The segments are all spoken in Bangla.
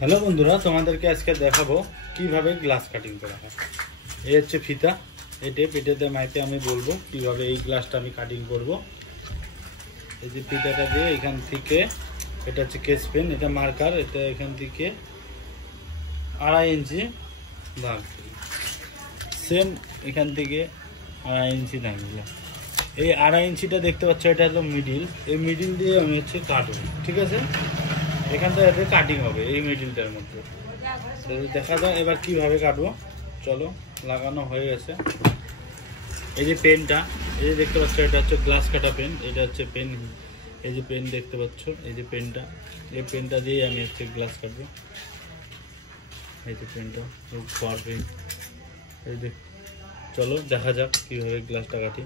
হ্যালো বন্ধুরা, তোমাদেরকে আজকে দেখাবো কিভাবে গ্লাস কাটিং করা হয়। এই হচ্ছে ফিতা, এই টেপ, এটাতে মাইতে আমি বলবো কিভাবে এই গ্লাসটা আমি কাটিং করব। এই যে ফিতাটা দিয়ে এখান থেকে, এটা হচ্ছে কেস পেন, এটা মার্কার, এটা এখান থেকে 2.5 ইঞ্চি দাগ, সেম এখান থেকে 2.5 ইঞ্চি দাগ দিলাম। এই 2.5 ইঞ্চিটা দেখতে পাচ্ছ, এটা হলো মিডিল। এই মিডিল দিয়ে আমি হচ্ছে কাটবো, ঠিক আছে? এখানটা এতে কাটিং হবে এই মিডিলটার মধ্যে। দেখা যাক এবার কিভাবে কাটবো। চলো, লাগানো হয়ে গেছে। এই যে পেনটা, এই যে দেখতে পাচ্ছ, এটা হচ্ছে গ্লাস কাটা পেন, এটা হচ্ছে পেন। এই যে পেন দেখতে পাচ্ছ, এই যে পেনটা, এই পেনটা দিয়ে আমি হচ্ছে গ্লাস কাটবো। এই যে পেনটা, পেন। এই যে চলো দেখা যাক কিভাবে গ্লাসটা কাটি।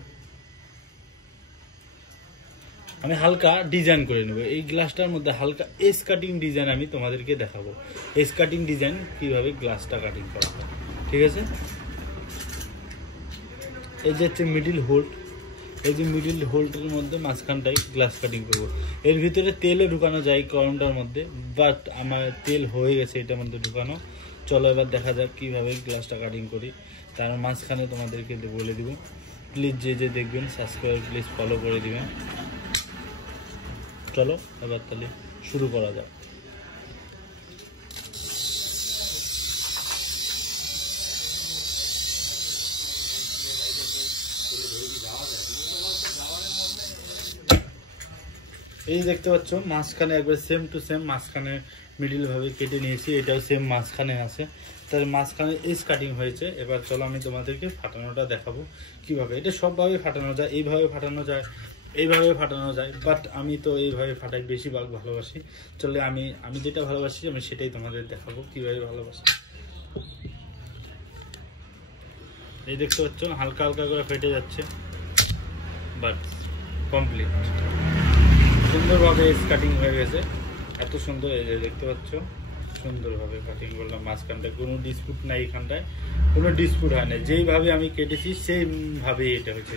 আমি হালকা ডিজাইন করে নেব এই গ্লাসটার মধ্যে, হালকা এস কাটিং ডিজাইন আমি তোমাদেরকে দেখাবো। এস কাটিং ডিজাইন কিভাবে গ্লাসটা কাটিং করা হয়, ঠিক আছে? এই যে হচ্ছে মিডিল হোল্ড, এই যে মিডিল হোল্ডের মধ্যে মাঝখানটাই গ্লাস কাটিং করব। এর ভিতরে তেলও ঢুকানো যায় কর্নটার মধ্যে, বাট আমার তেল হয়ে গেছে এটার মধ্যে ঢুকানো। চলো এবার দেখা যাক কিভাবে গ্লাসটা কাটিং করি। তার মাঝখানে তোমাদেরকে বলে দিব, প্লিজ যে দেখবেন সাবস্ক্রাইব প্লিজ ফলো করে দিবেন। চলো এবার তাহলে শুরু করা যাক। এই দেখতে পাচ্ছ মাঝখানে একবার সেম টু সেম মাঝখানে মিডিল ভাবে কেটে নিয়েছি, এটাও সেম মাঝখানে আছে, তার মাঝখানে এস কাটিং হয়েছে। এবার চলো আমি তোমাদেরকে ফাটানোটা দেখাবো কিভাবে। এটা সবভাবে ফাটানো যায়, এইভাবে ফাটানো যায়, এইভাবে ফাটানো যায়, বাট আমি তো এইভাবে ফাটাই বেশিরভাগ ভালোবাসি। চলে আমি যেটা ভালোবাসি আমি সেটাই তোমাদের দেখাবো কিভাবে ভালোবাসি। এই দেখতে পাচ্ছ হালকা হালকা করে ফেটে যাচ্ছে, বাট কমপ্লিট সুন্দরভাবে কাটিং হয়ে গেছে। এত সুন্দর, এই যে দেখতে পাচ্ছ সুন্দরভাবে কাটিং করলাম। মাঝখানটায় কোনো ডিসপুট নাই, এখানটায় কোনো ডিসপুট হয় না, যেইভাবে আমি কেটেছি সেইভাবেই এটা হয়েছে।